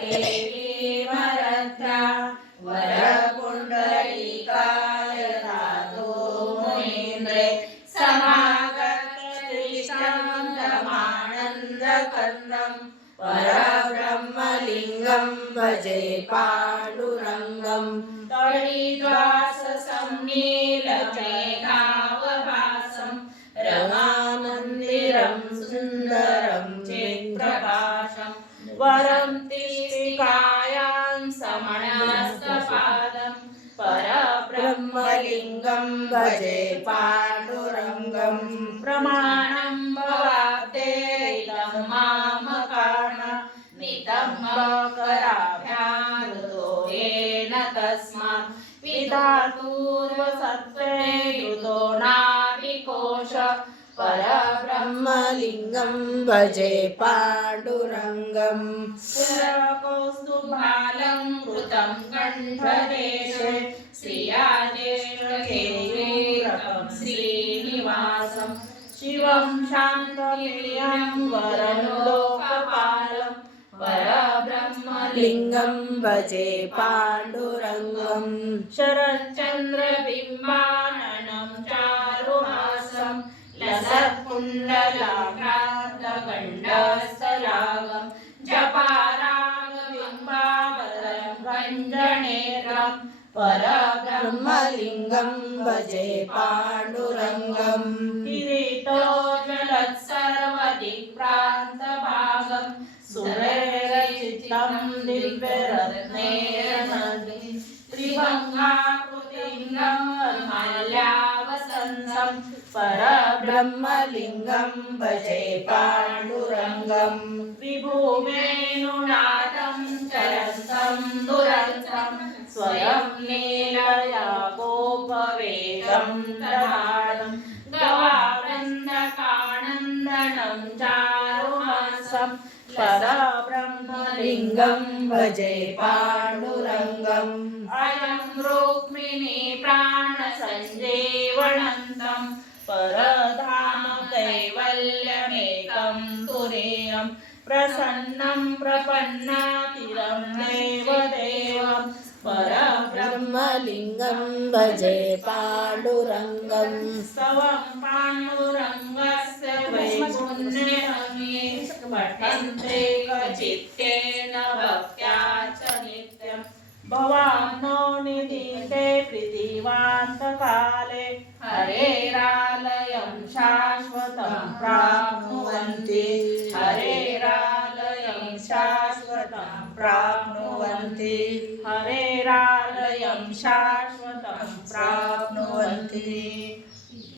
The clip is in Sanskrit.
केलीमरद्रा वरपुण्डरीकाय धातो मुनीन्द्रे समागततिष्ठन्तमानन्दकन्दं परब्रह्मलिङ्गं भजे पाण्डुरङ्गं तडिद्वाससंनीलमेघावभासं रमामन्दिरं सुन्दरं चित्प्रकाशं वरं तिष्ठिकायां समणस्तपादं परब्रह्मलिङ्गं भजे पाण्डुरङ्गं प्रमाणं भवाब्देरिदं मामकान नितम्बकराभ्यामृतो येन तस्मात् विधातुर्वसत्त्वे युतो नाभिकोश परब्रह्मलिङ्गं भजे पाण्डुरङ्गं पुरकौस्तुभालं कृतं कण्ठदेशे श्रियाजेष्ठकेयूरकं श्रीनिवासं शिवं शान्तप्रियं वरं लोकपालं परब्रह्मलिङ्गं भजे पाण्डुरङ्गं शरच्चन्द्रबिम्बाननं चारुहासं लसत्कुण्डलाभ्रान्तगण्डस्थलागं जपारागबिम्बाबलं गञ्जनेत्रं परब्रह्मलिङ्गं भजे पाण्डुरङ्गं किरीटोज्ज्वलत्सर्वदिक्प्रान्तभागं सुरेरचितं दिव्यरत्नैरनदि त्रिभङ्गाकृतिं माल्यावसन्तं परब्रह्मलिङ्गं भजे पाण्डुरङ्गं विभुवेणुनादं चरन्तं दुरन्तं स्वयं लीलया गोपवेगं ददानं गवावृन्दकानन्दनं चारुहासं परब्रह्मलिङ्गं भजे पाण्डुरङ्गम् अयं रुक्मिणी प्राणसञ्जीवनन्तं परधाम कैवल्यमेकं तुरीयं प्रसन्नं प्रपन्नातिरं देवदेवं परब्रह्मलिङ्गं भजे पाण्डुरङ्गं स्तवं पाण्डुरङ्गस्य वैपुण्यमये पठन्ते चित्तेन भक्त्या च नित्यं भवान्नो निधीते प्रीतिवान्तकाले हरेरालयं शाश्वतं प्राप्नुवन्ति हरेरालयं शाश्वतं प्राप्नुवन्ति हरेरालयं शाश्वतं प्राप्नुवन्ति।